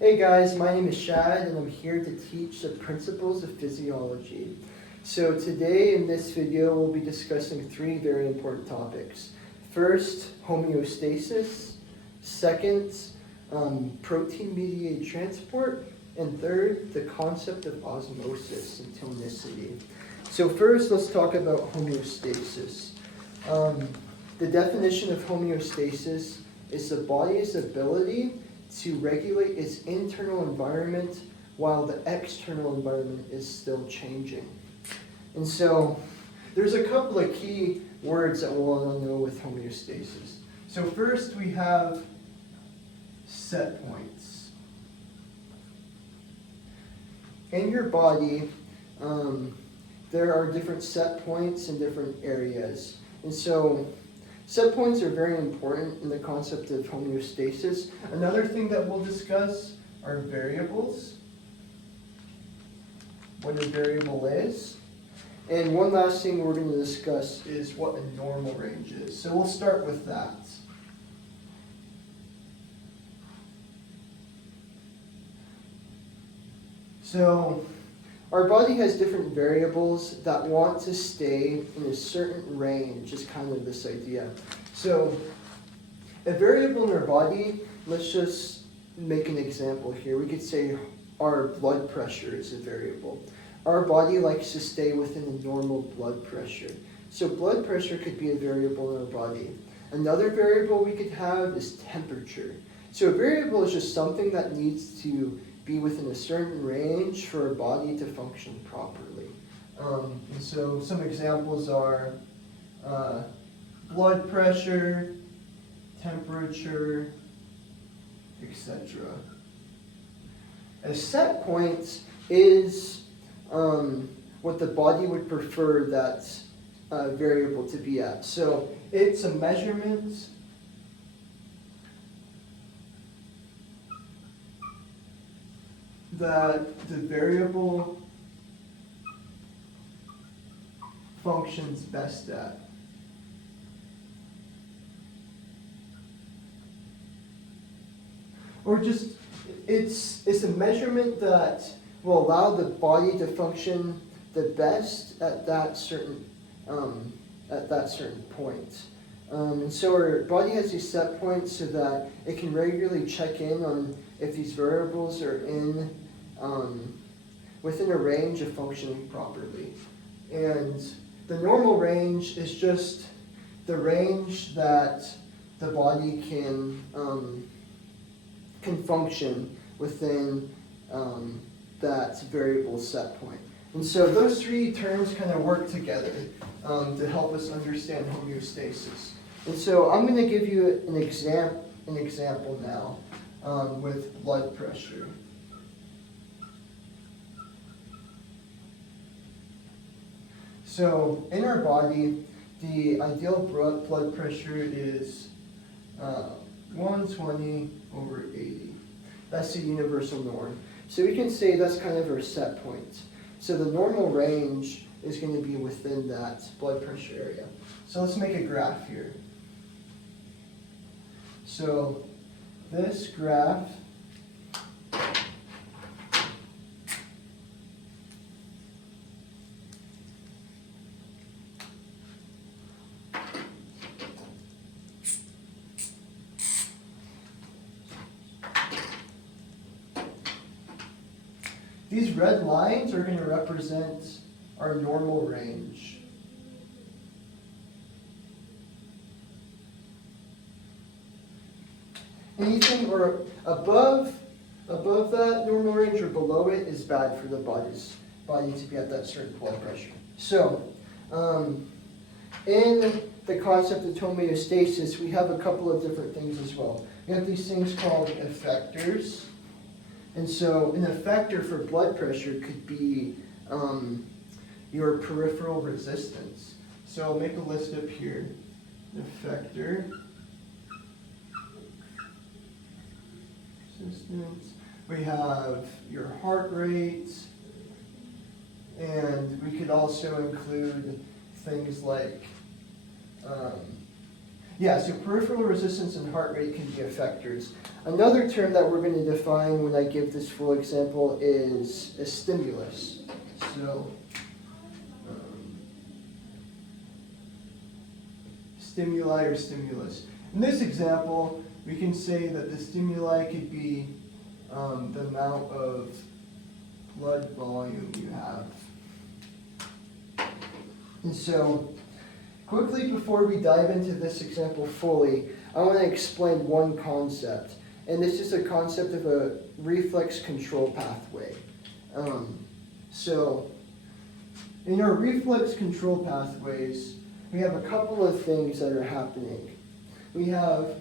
Hey guys, my name is Shad and I'm here to teach the principles of physiology. So today in this video we'll be discussing three very important topics. First, homeostasis. Second, protein-mediated transport. And third, the concept of osmosis and tonicity. So first, let's talk about homeostasis. The definition of homeostasis is the body's ability to regulate its internal environment while the external environment is still changing. And so there's a couple of key words that we'll want to know with homeostasis. So first we have set points. In your body, there are different set points in different areas. And so set points are very important in the concept of homeostasis. Another thing that we'll discuss are variables, what a variable is. And one last thing we're going to discuss is what a normal range is. So we'll start with that. So our body has different variables that want to stay in a certain range, is kind of this idea. So a variable in our body, let's just make an example here. We could say our blood pressure is a variable. Our body likes to stay within a normal blood pressure. So blood pressure could be a variable in our body. Another variable we could have is temperature. So a variable is just something that needs to be within a certain range for our body to function properly. And so some examples are blood pressure, temperature, etc. A set point is what the body would prefer that variable to be at. So it's a measurement that the variable functions best at. Or just, it's a measurement that will allow the body to function the best at that certain point. And so our body has these set points so that it can regularly check in on if these variables are within a range of functioning properly. And the normal range is just the range that the body can function within that variable set point. And so those three terms kind of work together to help us understand homeostasis. And so I'm going to give you an example now with blood pressure. So in our body, the ideal blood pressure is 120 over 80. That's the universal norm. So we can say that's kind of our set point. So the normal range is going to be within that blood pressure area. So let's make a graph here. So this graph these red lines are going to represent our normal range. Anything or above that normal range or below it is bad for the body to be at that certain blood pressure. So, in the concept of homeostasis, we have a couple of different things as well. We have these things called effectors. And so an effector for blood pressure could be your peripheral resistance. So I'll make a list up here. Effector, resistance. We have your heart rate, and we could also include things like Yeah, so peripheral resistance and heart rate can be effectors. Another term that we're going to define when I give this full example is a stimulus. So, stimuli or stimulus. In this example, we can say that the stimuli could be the amount of blood volume you have. And so, quickly before we dive into this example fully, I want to explain one concept. And this is a concept of a reflex control pathway. So, in our reflex control pathways, we have a couple of things that are happening. We have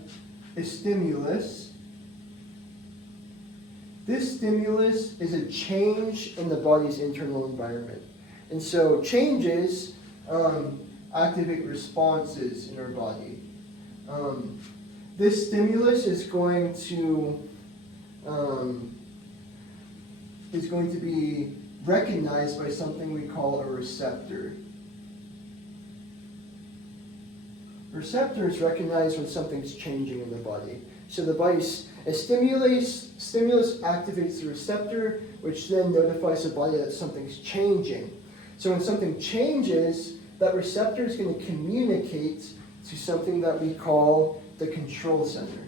a stimulus. This stimulus is a change in the body's internal environment. And so changes activate responses in our body. This stimulus is going to be recognized by something we call a receptor. Receptors recognize when something's changing in the body. So a stimulus activates the receptor, which then notifies the body that something's changing. So when something changes, that receptor is going to communicate to something that we call the control center.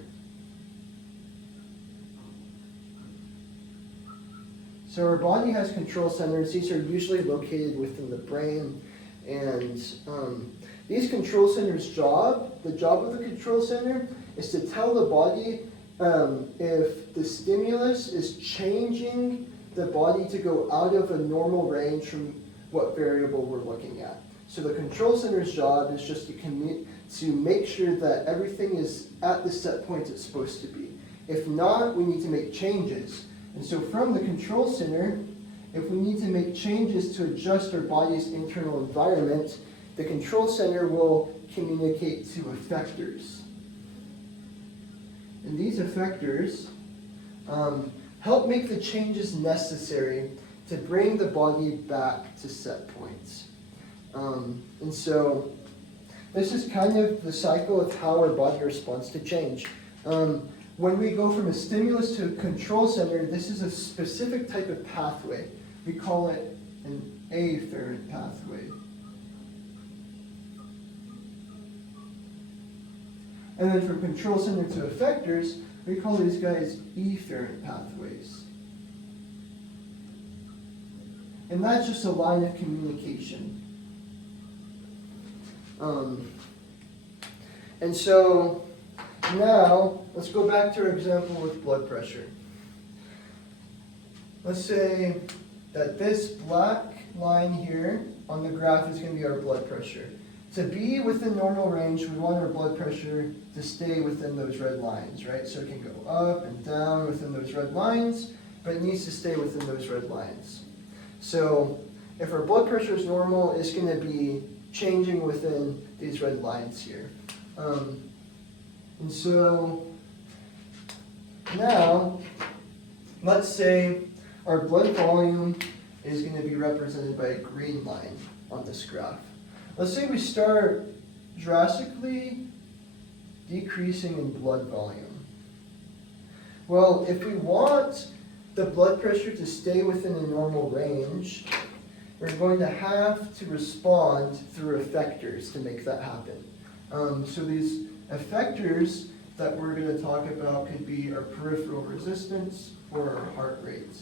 So our body has control centers. These are usually located within the brain. And these control centers' the job of the control center is to tell the body if the stimulus is changing the body to go out of a normal range from what variable we're looking at. So the control center's job is just to make sure that everything is at the set point it's supposed to be. If not, we need to make changes. And so from the control center, if we need to make changes to adjust our body's internal environment, the control center will communicate to effectors. And these effectors help make the changes necessary to bring the body back to set points. And so this is kind of the cycle of how our body responds to change. When we go from a stimulus to a control center, this is a specific type of pathway. We call it an afferent pathway. And then from control center to effectors, we call these guys efferent pathways. And that's just a line of communication. And so now, let's go back to our example with blood pressure. Let's say that this black line here on the graph is going to be our blood pressure. To be within normal range, we want our blood pressure to stay within those red lines, right? So it can go up and down within those red lines, but it needs to stay within those red lines. So if our blood pressure is normal, it's going to be changing within these red lines here. And so now, let's say our blood volume is going to be represented by a green line on this graph. Let's say we start drastically decreasing in blood volume. Well, if we want the blood pressure to stay within a normal range, we're going to have to respond through effectors to make that happen. So these effectors that we're going to talk about could be our peripheral resistance or our heart rate.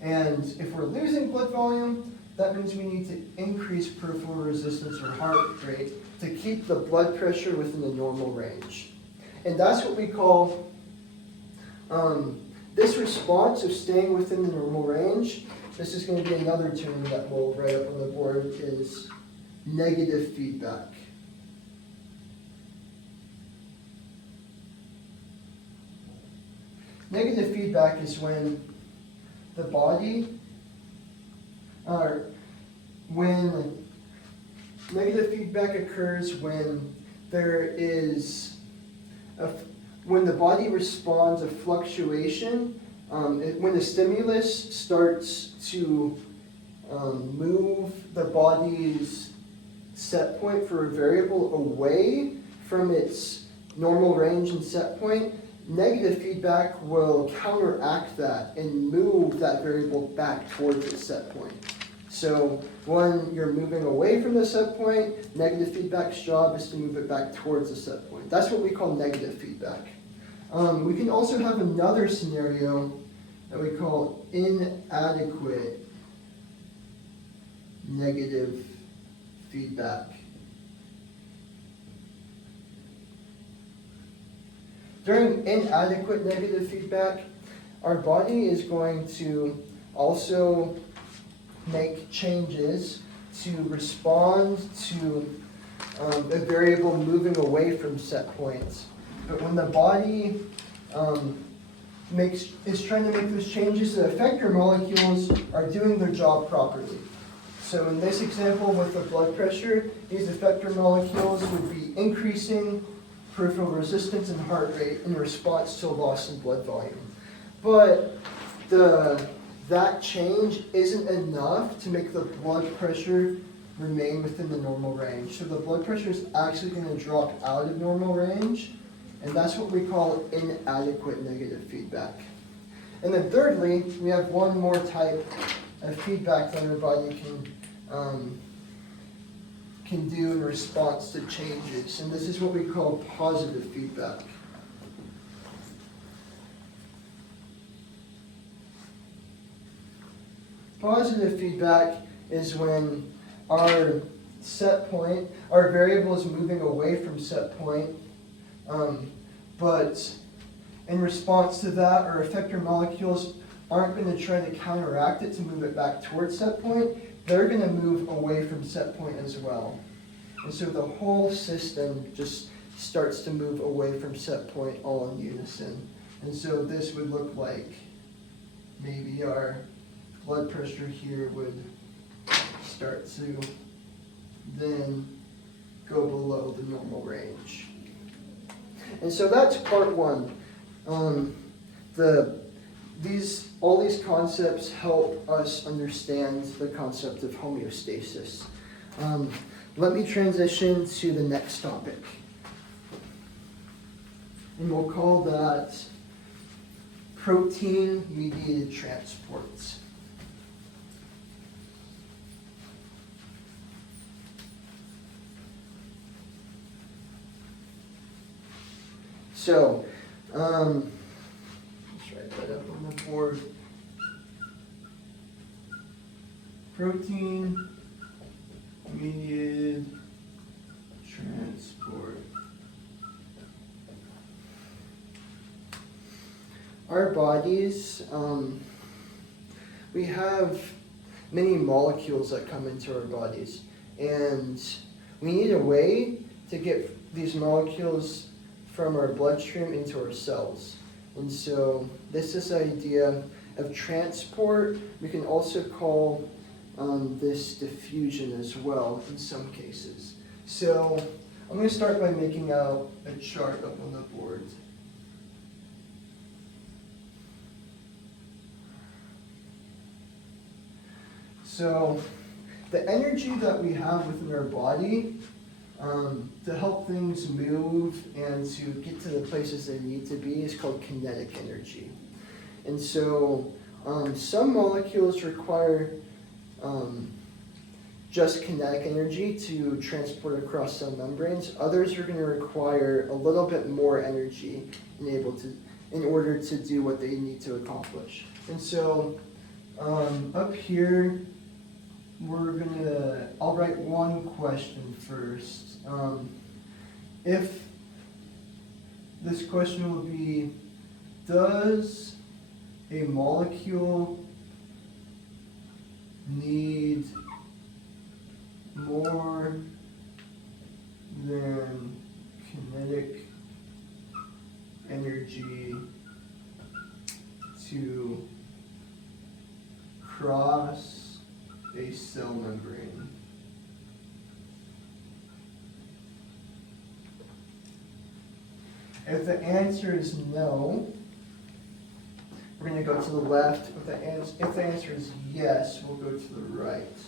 And if we're losing blood volume, that means we need to increase peripheral resistance or heart rate to keep the blood pressure within the normal range. And that's what we call this response of staying within the normal range. This is going to be another term that we'll write up on the board, is negative feedback. Negative feedback is when the body, or when negative feedback occurs when there is when the body responds a fluctuation, when the stimulus starts to move the body's set point for a variable away from its normal range and set point, negative feedback will counteract that and move that variable back towards its set point. So when you're moving away from the set point, negative feedback's job is to move it back towards the set point. That's what we call negative feedback. We can also have another scenario that we call inadequate negative feedback. During inadequate negative feedback, our body is going to also make changes to respond to a variable moving away from set points. But when the body is trying to make those changes, the effector molecules are doing their job properly. So in this example with the blood pressure, these effector molecules would be increasing peripheral resistance and heart rate in response to a loss in blood volume. But that change isn't enough to make the blood pressure remain within the normal range. So the blood pressure is actually going to drop out of normal range, and that's what we call inadequate negative feedback. And then thirdly, we have one more type of feedback that our body can do in response to changes, and this is what we call positive feedback. Positive feedback is when our set point, our variable is moving away from set point, but in response to that, our effector molecules aren't going to try to counteract it to move it back towards set point. They're going to move away from set point as well. And so the whole system just starts to move away from set point all in unison. And so this would look like maybe our blood pressure here would start to then go below the normal range. And so that's part one. All these concepts help us understand the concept of homeostasis. Let me transition to the next topic. And we'll call that protein-mediated transports. So, let's write that up on the board. Protein-mediated transport. Our bodies, we have many molecules that come into our bodies, and we need a way to get these molecules from our bloodstream into our cells. And so this is the idea of transport. We can also call this diffusion as well in some cases. So I'm going to start by making out a chart up on the board. So the energy that we have within our body to help things move and to get to the places they need to be is called kinetic energy. And so some molecules require just kinetic energy to transport across cell membranes. Others are going to require a little bit more energy in order to do what they need to accomplish. And so up here, I'll write one question first. If this question will be, does a molecule need more than kinetic energy to cross a cell membrane? If the answer is no, we're going to go to the left. If the answer is yes, we'll go to the right.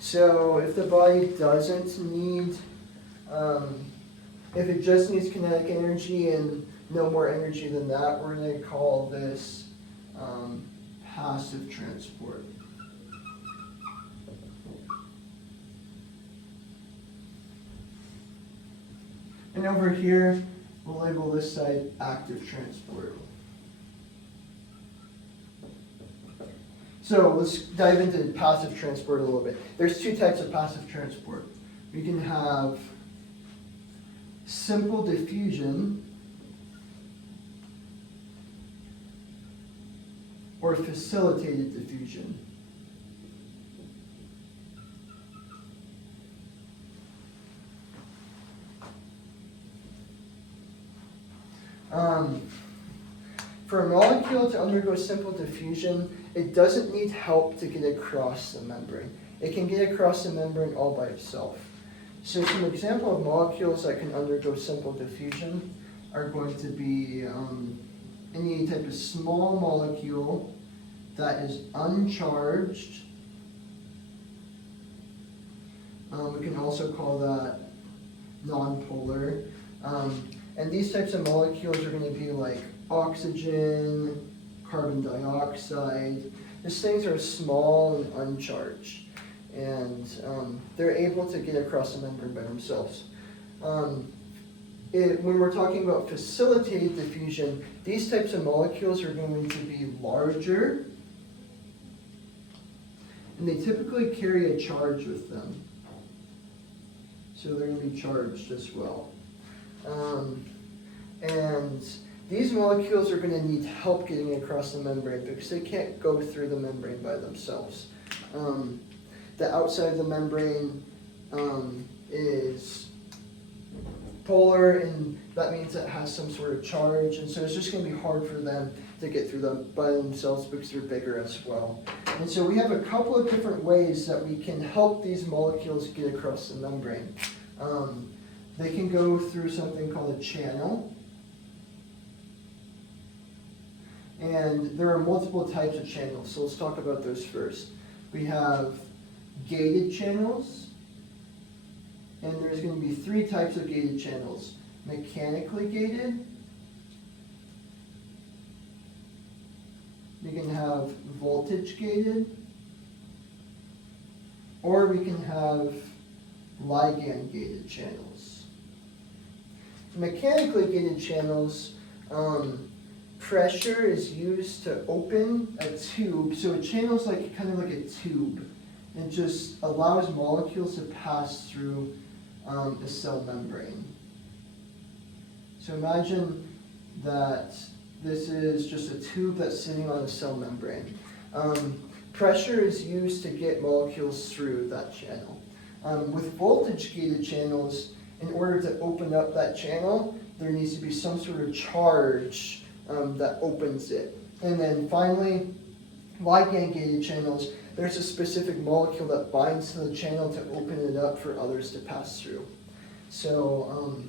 So if the body doesn't need If it just needs kinetic energy and no more energy than that, we're going to call this passive transport. And over here, we'll label this side active transport. So let's dive into passive transport a little bit. There's two types of passive transport. We can have simple diffusion or facilitated diffusion. For a molecule to undergo simple diffusion, it doesn't need help to get across the membrane. It can get across the membrane all by itself. So some example of molecules that can undergo simple diffusion are going to be any type of small molecule that is uncharged. We can also call that nonpolar. And these types of molecules are going to be like oxygen, carbon dioxide. These things are small and uncharged, and they're able to get across the membrane by themselves. When we're talking about facilitated diffusion, these types of molecules are going to be larger, and they typically carry a charge with them. So they're going to be charged as well. And these molecules are going to need help getting across the membrane because they can't go through the membrane by themselves. The outside of the membrane is polar, and that means it has some sort of charge, and so it's just going to be hard for them to get through them by themselves because they're bigger as well. And so we have a couple of different ways that we can help these molecules get across the membrane. They can go through something called a channel. And there are multiple types of channels, so let's talk about those first. We have gated channels, and there's going to be three types of gated channels. Mechanically gated, we can have voltage gated, or we can have ligand gated channels. Mechanically gated channels, pressure is used to open a tube. So a channel is like kind of like a tube. It just allows molecules to pass through a cell membrane. So imagine that this is just a tube that's sitting on a cell membrane. Pressure is used to get molecules through that channel. With voltage-gated channels, in order to open up that channel, there needs to be some sort of charge that opens it. And then finally, ligand-gated channels, there's a specific molecule that binds to the channel to open it up for others to pass through. So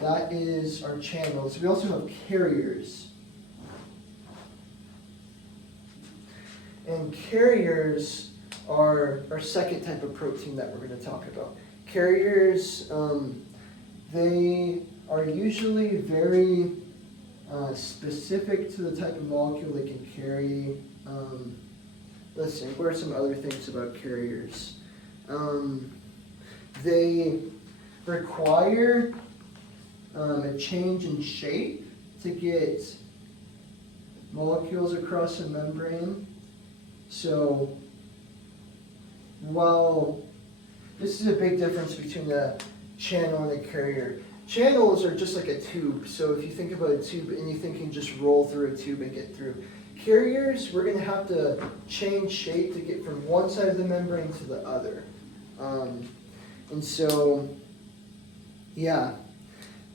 that is our channels. We also have carriers. And carriers are our second type of protein that we're going to talk about. Carriers, they are usually very specific to the type of molecule they can carry. Let's see, what are some other things about carriers? They require a change in shape to get molecules across a membrane. So, while this is a big difference between a channel and a carrier. Channels are just like a tube. So if you think about a tube, anything can just roll through a tube and get through. Carriers, we're going to have to change shape to get from one side of the membrane to the other. And so, yeah.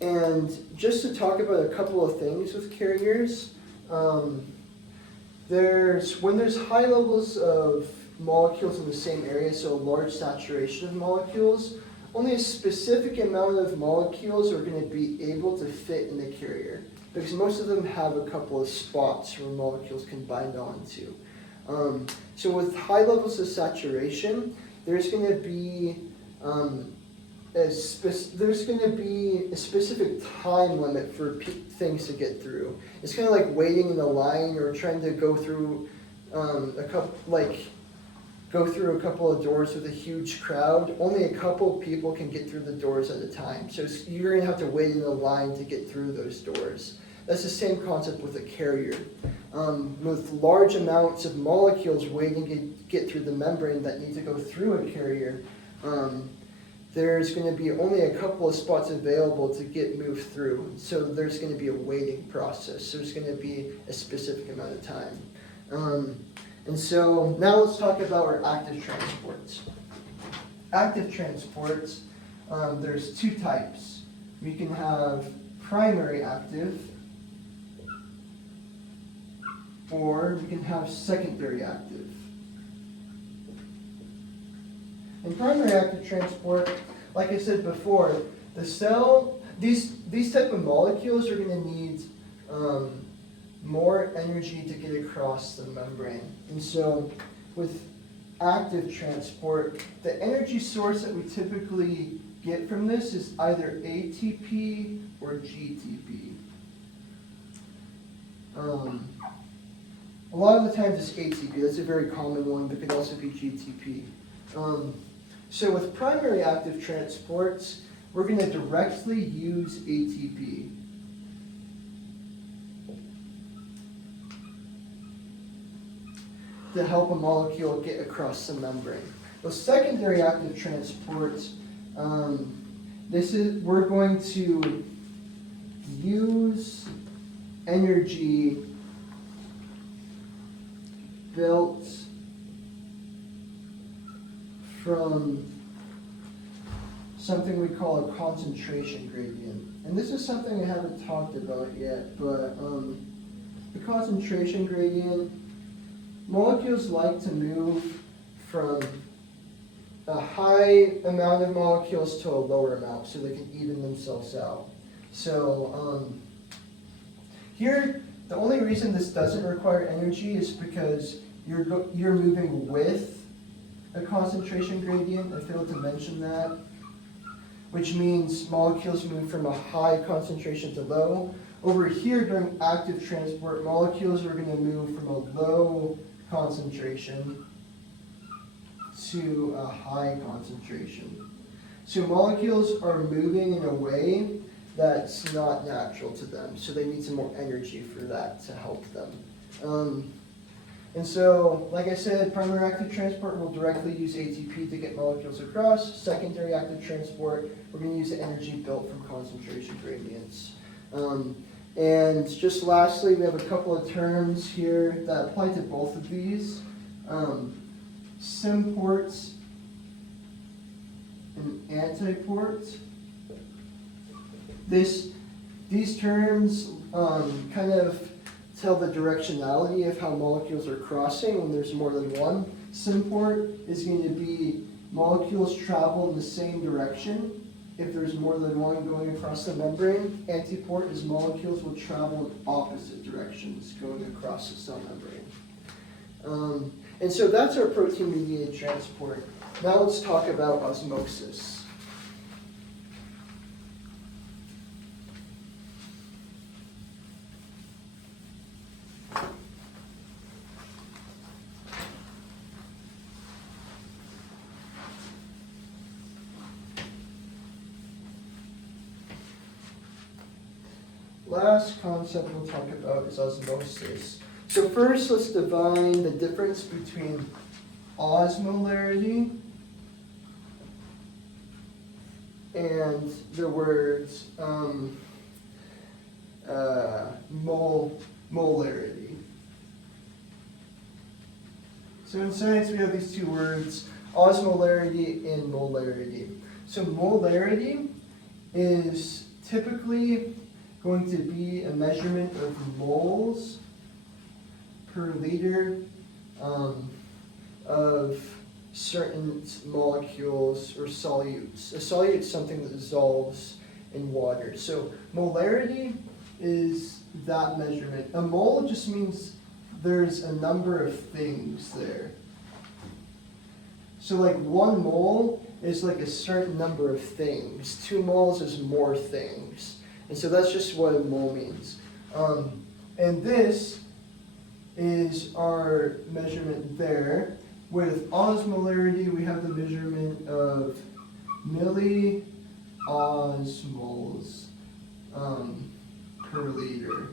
And just to talk about a couple of things with carriers, when there's high levels of molecules in the same area, so a large saturation of molecules, only a specific amount of molecules are going to be able to fit in the carrier, because most of them have a couple of spots where molecules can bind onto. So with high levels of saturation, there's going to be there's going to be a specific time limit for things to get through. It's kind of like waiting in a line or trying to go through a couple of doors with a huge crowd. Only a couple of people can get through the doors at a time. So you're going to have to wait in a line to get through those doors. That's the same concept with a carrier. With large amounts of molecules waiting to get through the membrane that need to go through a carrier, there's going to be only a couple of spots available to get moved through. So there's going to be a waiting process. So there's going to be a specific amount of time. And so now let's talk about our active transports. Active transports, there's two types. We can have primary active, or we can have secondary active. In primary active transport, like I said before, the cell, these type of molecules are going to need more energy to get across the membrane. And so with active transport, the energy source that we typically get from this is either ATP or GTP. A lot of the times it's ATP. That's a very common one, but it could also be GTP. So with primary active transports, we're going to directly use ATP. To help a molecule get across the membrane. With secondary active transports, we're going to use energy built from something we call a concentration gradient. And this is something I haven't talked about yet, but the concentration gradient, molecules like to move from a high amount of molecules to a lower amount so they can even themselves out. So here, the only reason this doesn't require energy is because you're moving with a concentration gradient. I failed to mention that, which means molecules move from a high concentration to low. Over here during active transport, molecules are going to move from a low concentration to a high concentration. So molecules are moving in a way that's not natural to them, so they need some more energy for that to help them. And so, like I said, primary active transport will directly use ATP to get molecules across. Secondary active transport, we're going to use the energy built from concentration gradients. And just lastly, we have a couple of terms here that apply to both of these. Symports and antiports. These terms kind of tell the directionality of how molecules are crossing when there's more than one. Symport is going to be molecules travel in the same direction if there's more than one going across the membrane. Antiport is molecules will travel in opposite directions going across the cell membrane. And so that's our protein-mediated transport. Now let's talk about osmosis. Last concept we'll talk about is osmosis. So first, let's define the difference between osmolarity and the words molarity. So in science, we have these two words, osmolarity and molarity. So molarity is typically going to be a measurement of moles per liter of certain molecules or solutes. A solute is something that dissolves in water. So molarity is that measurement. A mole just means there's a number of things there. So like 1 mole is like a certain number of things. 2 moles is more things. And so that's just what a mole means. And this is our measurement there. With osmolarity, we have the measurement of milliosmoles per liter.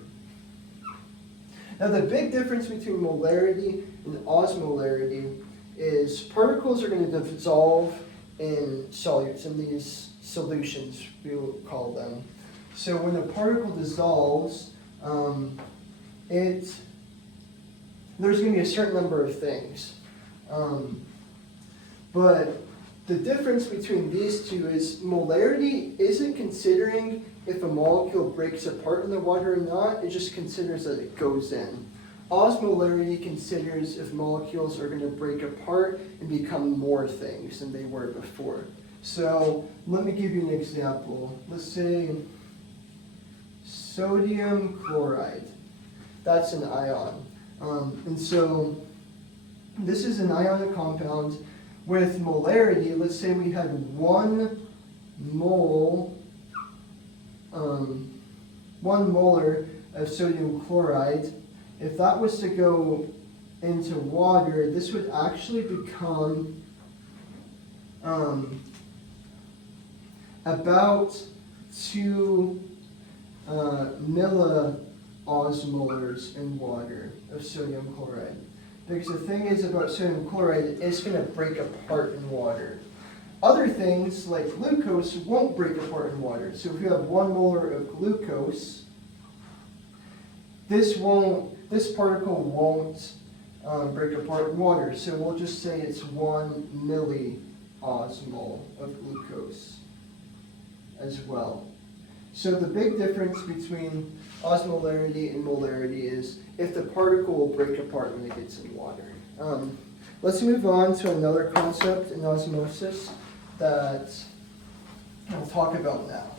Now the big difference between molarity and osmolarity is particles are going to dissolve in solutes, in these solutions, we will call them. So when a particle dissolves, there's going to be a certain number of things. But the difference between these two is molarity isn't considering if a molecule breaks apart in the water or not, it just considers that it goes in. Osmolarity considers if molecules are going to break apart and become more things than they were before. So let me give you an example. Let's say sodium chloride. That's an ion. And so this is an ionic compound with molarity. Let's say we had 1 mole, 1 molar of sodium chloride. If that was to go into water, this would actually become about 2 milliosmolars in water of sodium chloride. Because the thing is about sodium chloride, it's going to break apart in water. Other things like glucose won't break apart in water. So if you have 1 molar of glucose, this particle won't break apart in water. So we'll just say it's 1 milliosmol of glucose as well. So the big difference between osmolarity and molarity is if the particle will break apart when it gets in water. Let's move on to another concept in osmosis that we'll talk about now.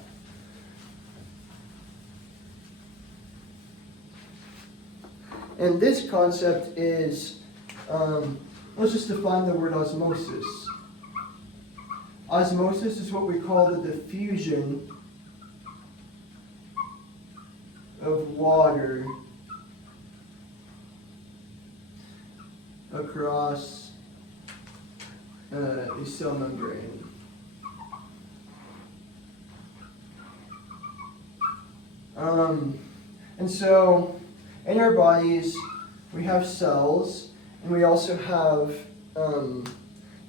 And this concept is, let's just define the word osmosis. Osmosis is what we call the diffusion of water across a cell membrane. And so in our bodies we have cells, and we also have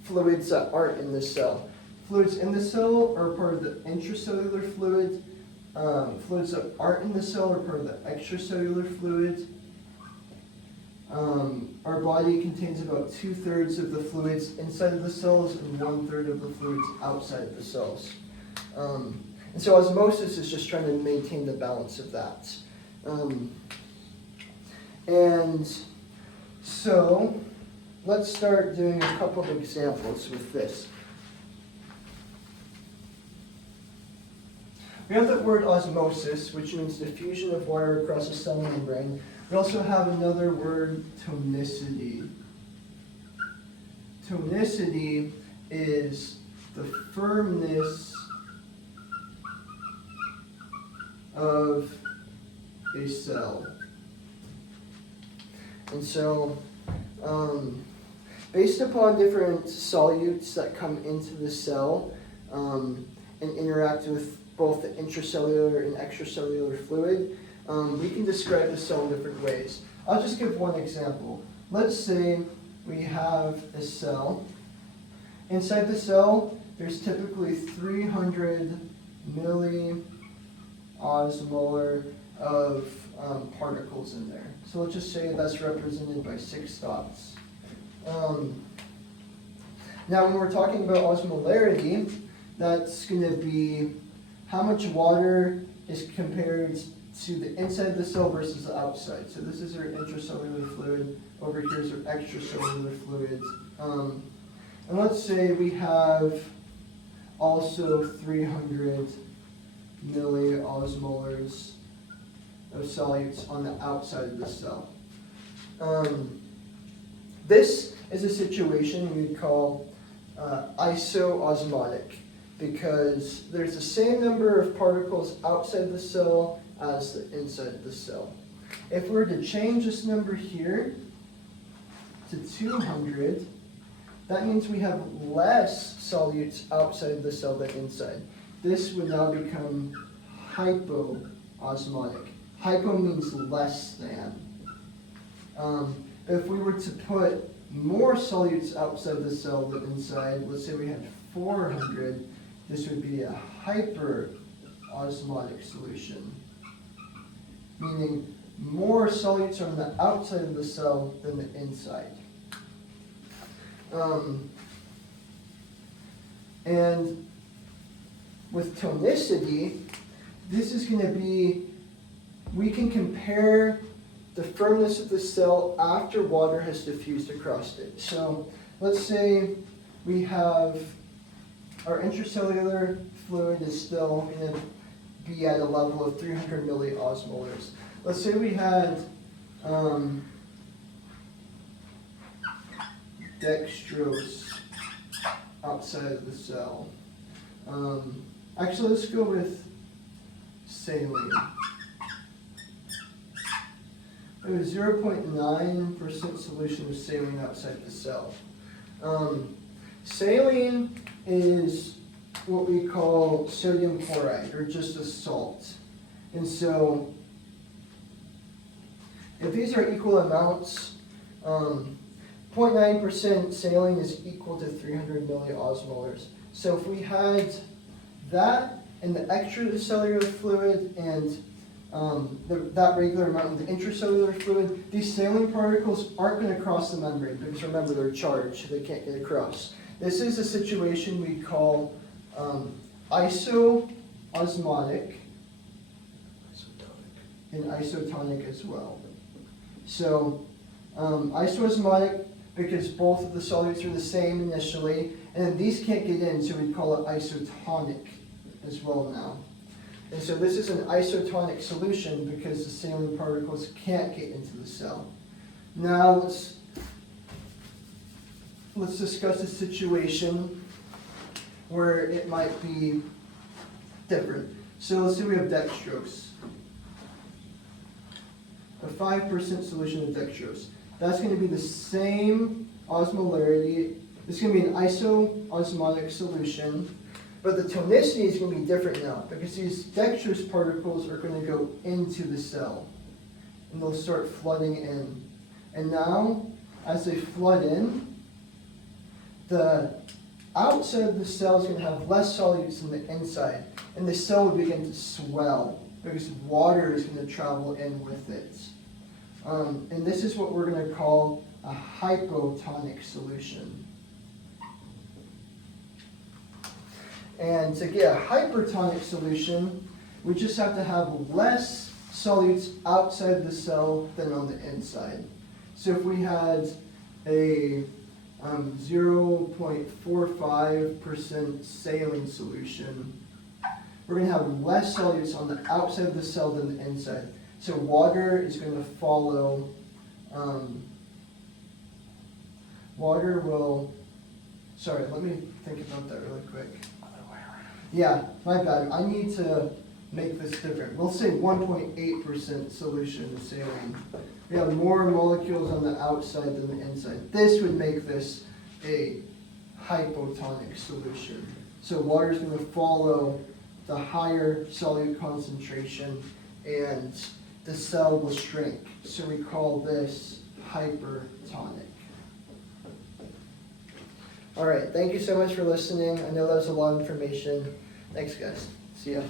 fluids that aren't in the cell. Fluids in the cell are part of the intracellular fluid. Fluids that aren't in the cell are part of the extracellular fluid. Our body contains about 2/3 of the fluids inside of the cells and 1/3 of the fluids outside of the cells. And so osmosis is just trying to maintain the balance of that. And so let's start doing a couple of examples with this. We have the word osmosis, which means diffusion of water across a cell membrane. We also have another word, tonicity. Tonicity is the firmness of a cell. And so, based upon different solutes that come into the cell and interact with both the intracellular and extracellular fluid, we can describe the cell in different ways. I'll just give one example. Let's say we have a cell. Inside the cell, there's typically 300 milliosmolar of particles in there. So let's just say that's represented by 6 dots. Now when we're talking about osmolarity, that's going to be how much water is compared to the inside of the cell versus the outside. So this is our intracellular fluid. Over here is our extracellular fluid. And let's say we have also 300 milliosmolars of solutes on the outside of the cell. This is a situation we would call isoosmotic, because there's the same number of particles outside the cell as the inside the cell. If we were to change this number here to 200, that means we have less solutes outside the cell than inside. This would now become hypoosmotic. Hypo means less than. If we were to put more solutes outside the cell than inside, let's say we had 400, this would be a hyperosmotic solution, meaning more solutes are on the outside of the cell than the inside. And with tonicity, this is going to be, we can compare the firmness of the cell after water has diffused across it. So let's say we have our intracellular fluid is still going to be at a level of 300 milliosmolars. Let's say we had dextrose outside of the cell. Actually, let's go with saline. It was 0.9% solution of saline outside the cell. Saline is what we call sodium chloride, or just a salt. And so, if these are equal amounts, 0.9% saline is equal to 300 milliosmolars. So if we had that and the extracellular fluid and that regular amount of the intracellular fluid, these saline particles aren't going to cross the membrane because remember they're charged, they can't get across. This is a situation we call isoosmotic and isotonic as well. So isoosmotic because both of the solutes are the same initially, and then these can't get in, so we call it isotonic as well now. And so this is an isotonic solution because the saline particles can't get into the cell. Now let's discuss a situation where it might be different. So let's say we have dextrose, a 5% solution of dextrose. That's going to be the same osmolarity. It's going to be an isoosmotic solution. But the tonicity is going to be different now because these dextrose particles are going to go into the cell and they'll start flooding in. And now, as they flood in, the outside of the cell is going to have less solutes than the inside. And the cell will begin to swell because water is going to travel in with it. And this is what we're going to call a hypotonic solution. And to get a hypertonic solution, we just have to have less solutes outside the cell than on the inside. So if we had a 0.45% saline solution, we're going to have less solutes on the outside of the cell than the inside. So water is going to follow, water will, sorry, let me think about that really quick. Yeah, my bad. I need to make this different. We'll say 1.8% solution of saline. We have more molecules on the outside than the inside. This would make this a hypotonic solution. So water is going to follow the higher solute concentration and the cell will shrink. So we call this hypertonic. All right, thank you so much for listening. I know that was a lot of information. Thanks, guys. See ya.